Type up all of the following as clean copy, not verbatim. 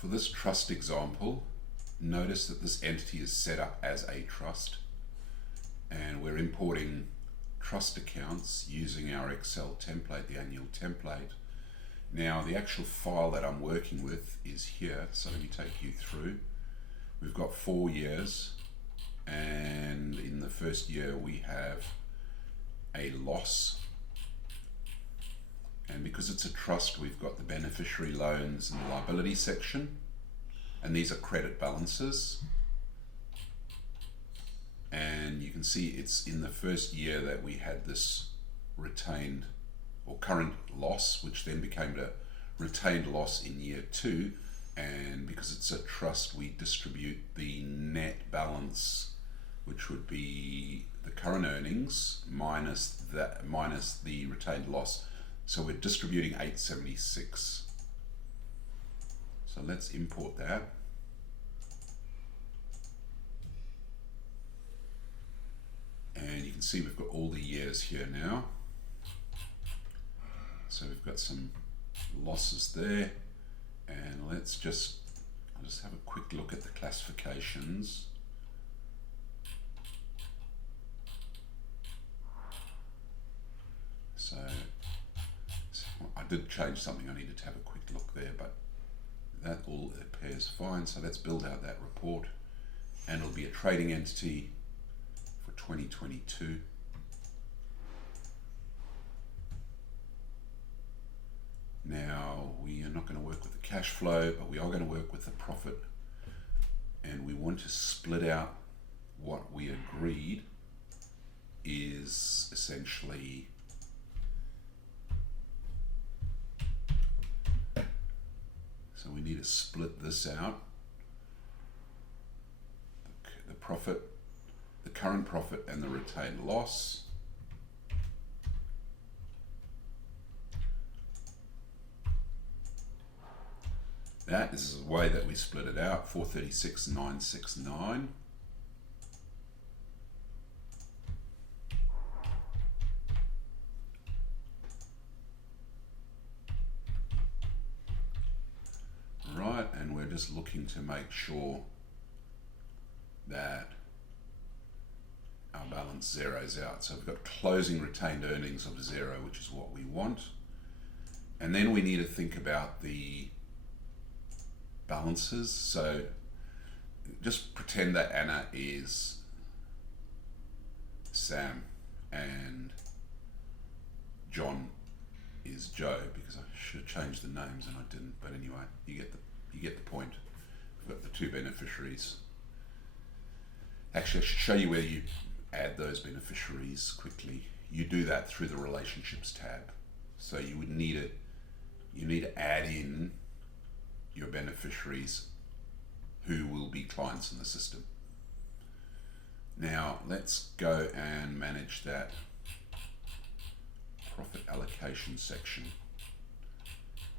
For this trust example, notice that this entity is set up as a trust, and we're importing trust accounts using our Excel template, the annual template. Now the actual file that I'm working with is here, so let me take you through. We've got 4 years, and in the first year we have a loss, and because it's a trust we've got the beneficiary loans and the liability section, and these are credit balances. And you can see it's in the first year that we had this retained or current loss, which then became a retained loss in year 2. And because it's a trust, we distribute the net balance, which would be the current earnings minus the retained loss. So we're distributing 876. So let's import that. And you can see we've got all the years here now. So we've got some losses there. And I'll just have a quick look at the classifications. So I did change something, I needed to have a quick look there, but that all appears fine. So let's build out that report, and it'll be a trading entity for 2022. Now we are not going to work with the cash flow, but we are going to work with the profit, and we want to split out what we agreed is essentially so we need to split this out, the profit, the current profit and the retained loss. That is the way that we split it out, 436,969. Right, and we're just looking to make sure that our balance zeroes out. So we've got closing retained earnings of 0, which is what we want. And then we need to think about the balances. So just pretend that Anna is Sam and John is Joe, because I should have changed the names and I didn't, but anyway, you get the point. We've got the two beneficiaries. Actually, I should show you where you add those beneficiaries quickly. You do that through the relationships tab. So you would need to add in your beneficiaries who will be clients in the system. Now let's go and manage that profit allocation section,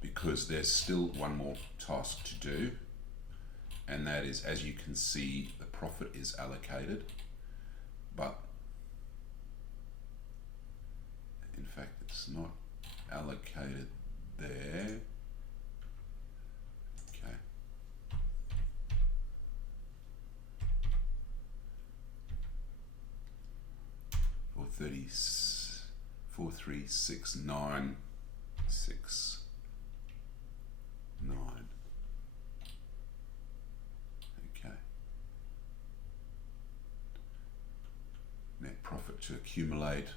because there's still one more task to do, and that is, as you can see, the profit is allocated, but in fact it's not allocated there. Okay. For 436,969. Okay. Net profit to accumulate.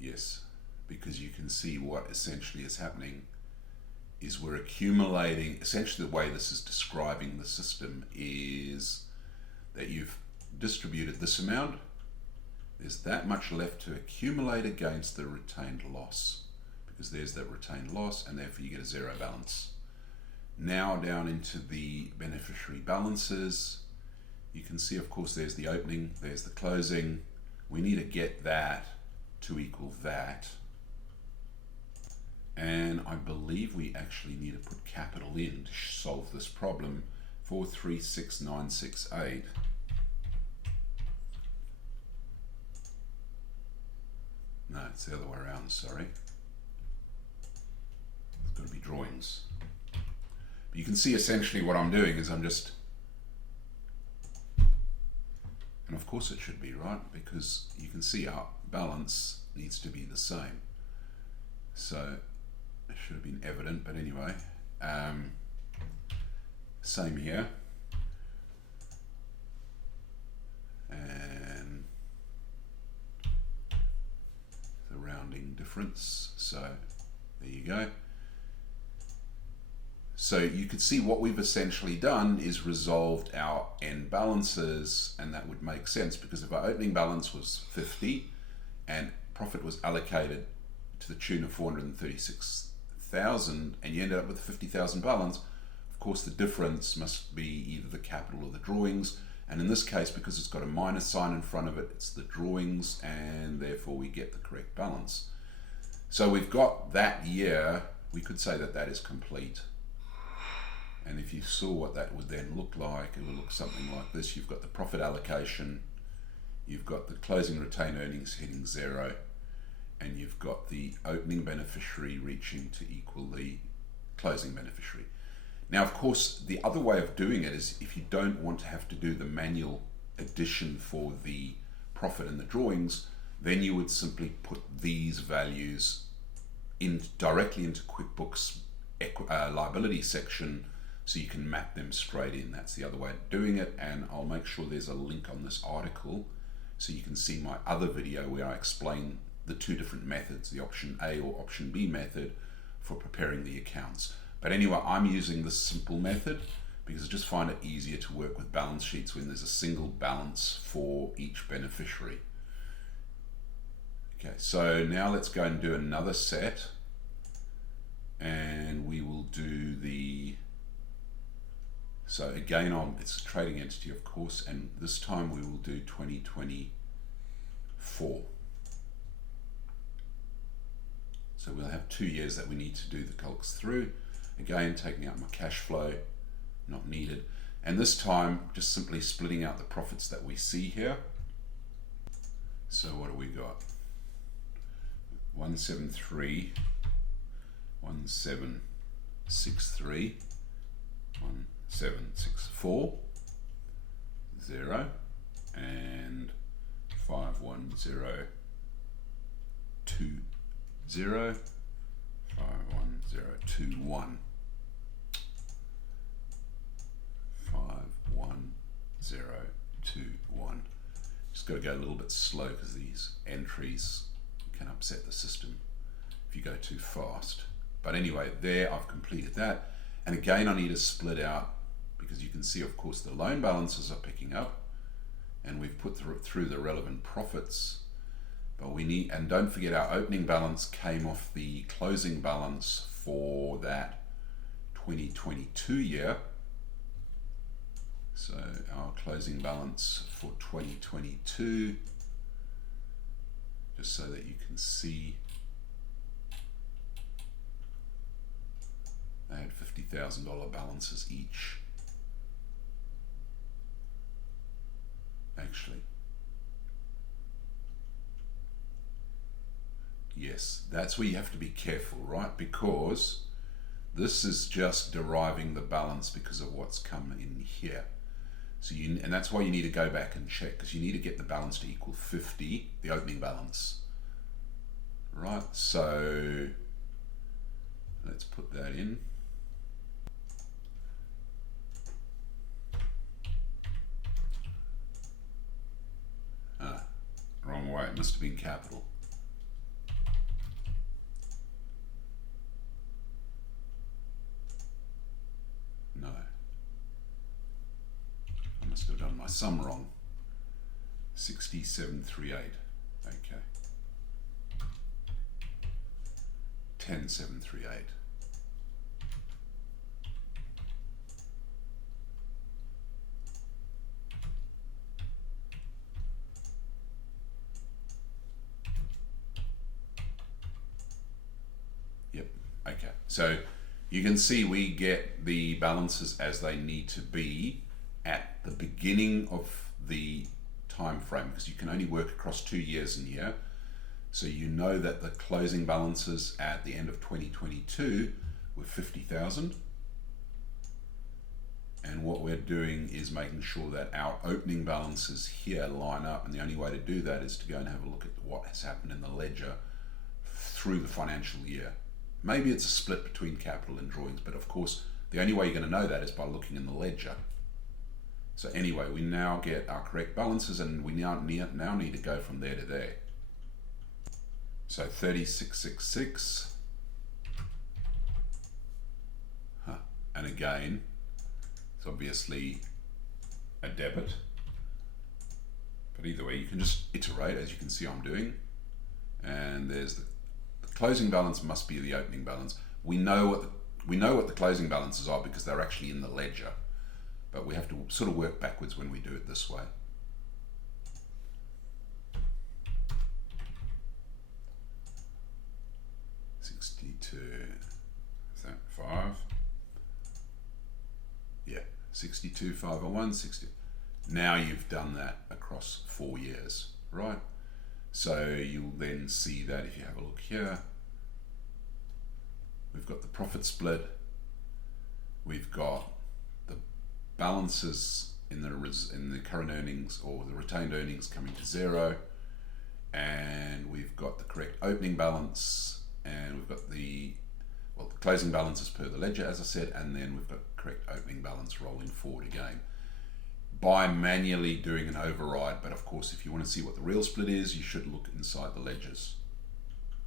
Yes, because you can see what essentially is happening is we're accumulating. Essentially the way this is describing the system is that you've distributed this amount, there's that much left to accumulate against the retained loss, because there's that retained loss, and therefore you get a 0 balance. Now down into the beneficiary balances, you can see of course there's the opening, there's the closing. We need to get that to equal that, and I believe we actually need to put capital in to solve this problem. 436,968. No, it's the other way around, sorry. It's got to be drawings. But you can see essentially what I'm doing is I'm just, and of course it should be, right? Because you can see our balance needs to be the same. So it should have been evident, but anyway, same here. And the rounding difference. So there you go. So you could see what we've essentially done is resolved our end balances, and that would make sense because if our opening balance was 50 and profit was allocated to the tune of 436,000 and you ended up with a 50,000 balance, of course the difference must be either the capital or the drawings, and in this case because it's got a minus sign in front of it, it's the drawings, and therefore we get the correct balance. So we've got that year, we could say that that is complete. And if you saw what that would then look like, it would look something like this. You've got the profit allocation, you've got the closing retained earnings hitting 0, and you've got the opening beneficiary reaching to equal the closing beneficiary. Now, of course, the other way of doing it is if you don't want to have to do the manual addition for the profit and the drawings, then you would simply put these values in directly into QuickBooks liability section, so you can map them straight in. That's the other way of doing it, and I'll make sure there's a link on this article so you can see my other video where I explain the two different methods, the option A or option B method for preparing the accounts. But anyway, I'm using the simple method because I just find it easier to work with balance sheets when there's a single balance for each beneficiary. Okay, so now let's go and do another set, and we will do the, so again, it's a trading entity, of course, and this time we will do 2024. So we'll have 2 years that we need to do the calcs through. Again, taking out my cash flow, not needed. And this time, just simply splitting out the profits that we see here. So what do we got? 173, 1763, 1764, 0, and 51020, 51021, 51021. Just got to go a little bit slow because these entries can upset the system if you go too fast. But anyway, there I've completed that. And again, I need to split out because you can see, of course, the loan balances are picking up and we've put through the relevant profits. But we need, and don't forget our opening balance came off the closing balance for that 2022 year. So our closing balance for 2022, just so that you can see, they had $50,000 balances each. Actually, yes, that's where you have to be careful, right? Because this is just deriving the balance because of what's come in here. So and that's why you need to go back and check, because you need to get the balance to equal 50, the opening balance. Right, so let's put that in. Wrong way, it must have been capital. No. I must have done my sum wrong. 6738. Okay. 10738. Yep. Okay. So you can see we get the balances as they need to be at the beginning of the time frame, because you can only work across 2 years in here. So you know that the closing balances at the end of 2022 were 50,000. And what we're doing is making sure that our opening balances here line up. And the only way to do that is to go and have a look at what has happened in the ledger through the financial year. Maybe it's a split between capital and drawings, but of course, the only way you're going to know that is by looking in the ledger. So anyway, we now get our correct balances, and we now need to go from there to there. So 3666, and again, it's obviously a debit, but either way, you can just iterate, as you can see I'm doing. And there's the closing balance must be the opening balance. We know what the closing balances are because they're actually in the ledger, but we have to sort of work backwards when we do it this way. Is that 5? Yeah, 62,501, 60. Now you've done that across 4 years, right? So you'll then see that if you have a look here, we've got the profit split, we've got the balances in the current earnings or the retained earnings coming to 0, and we've got the correct opening balance, and we've got the closing balances per the ledger, as I said, and then we've got correct opening balance rolling forward again by manually doing an override. But of course, if you want to see what the real split is, you should look inside the ledgers.